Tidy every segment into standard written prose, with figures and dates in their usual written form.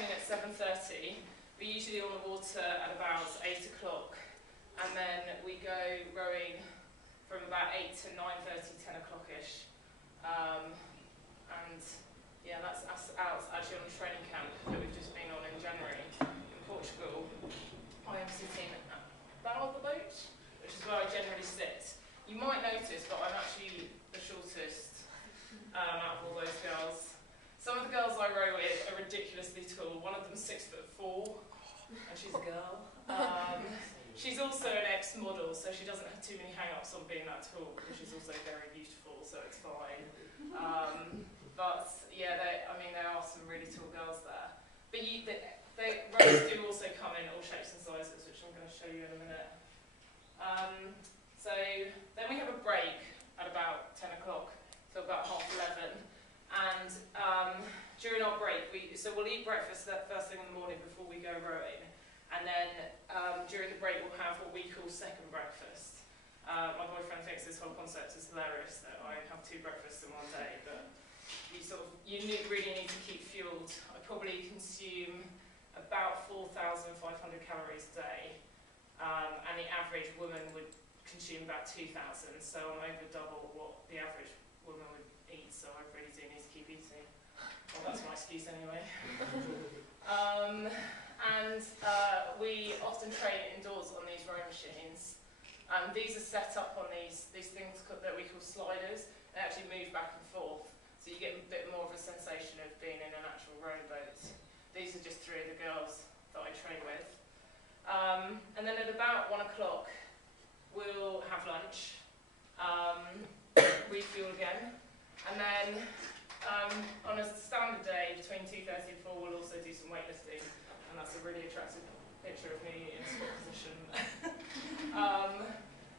training at 7:30. We're usually on the water at about 8 o'clock, and then we go rowing from about 8 to 9:30, 10 o'clock-ish. And yeah, that's us out actually on the training camp that we've just been on in January in Portugal. I am sitting at the bow of the boat, which is where I generally sit. You might notice that I'm actually the shortest out of all those girls. Some of the girls I row with are ridiculously tall. One of them's 6'4", and she's a girl. She's also an ex-model, so she doesn't have too many hang-ups on being that tall, because she's also very beautiful, so it's fine. But yeah, there are some really tall girls there. But rowers do also come in all shapes and sizes, which I'm going to show you in a minute. So then we have a break at about 10 o'clock, so about 11:30. And during our break, we'll eat breakfast that first thing in the morning before we go rowing. And then during the break, we'll have what we call second breakfast. My boyfriend thinks this whole concept is hilarious, that I have 2 breakfasts in one day, but you really need to keep fueled. I probably consume about 4,500 calories a day, and the average woman would consume about 2,000, so I'm over double what the average woman would eat, so I really do need to keep eating. Well, that's my excuse anyway. We often train indoors on these rowing machines. These are set up on these things that we call sliders. They actually move back and forth, so you get a bit more of a sensation of being in an actual rowing boat. These are just 3 of the girls that I train with. And then at about 1 o'clock, we'll have lunch, refuel again, and then on a standard day between 2:30 and 4, we'll also do some weightlifting, and that's a really attractive picture of me in squat position.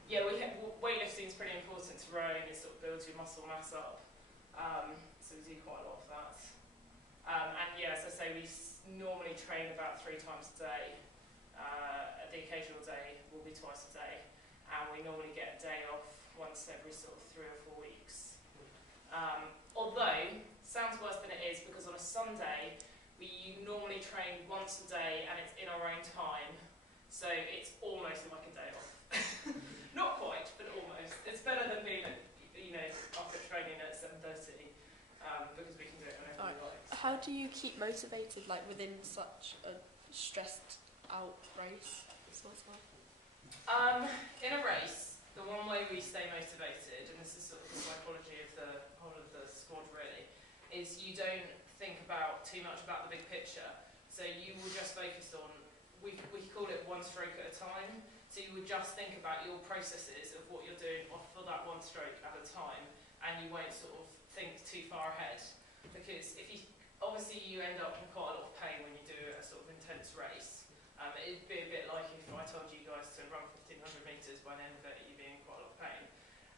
Yeah, weightlifting is pretty important to rowing. It sort of builds your muscle mass up, so we do quite a lot of that. And yeah, as I say, we normally train about 3 times a day. The occasional day will be twice a day, and we normally get a day off once every sort of 3 or 4 weeks. Although, sounds worse than it is, because on a Sunday, we normally train once a day and it's in our own time, so it's almost like a day off. Not quite, but almost. It's better than being, after training at 7:30, because we can do it whenever we like. How do you keep motivated, within such a stressed out race? In a race, the one way we stay motivated, and this is sort of the psychology of the whole of the squad really, is you don't think too much about the big picture. So you will just focus on, we call it one stroke at a time. So you would just think about your processes of what you're doing for that one stroke at a time, and you won't sort of think too far ahead. Because obviously you end up in quite a lot of pain when you do a sort of intense race. It'd be a bit like if I told you guys to run 1,500 metres, by the end of it you'd be in quite a lot of pain.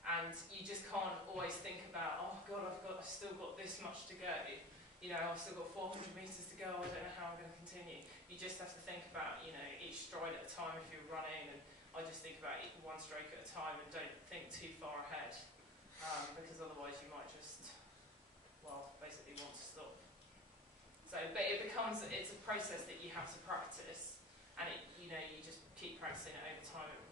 And you just can't always think about, oh God, I've still got this much to go. I've still got 400 metres to go, I don't know how I'm going to continue. You just have to think about, each stride at a time if you're running, and I just think about one stroke at a time and don't think too far ahead, because otherwise you might just, basically want to stop. So, but it's a process that you have to practice, and you just keep practicing it over time. It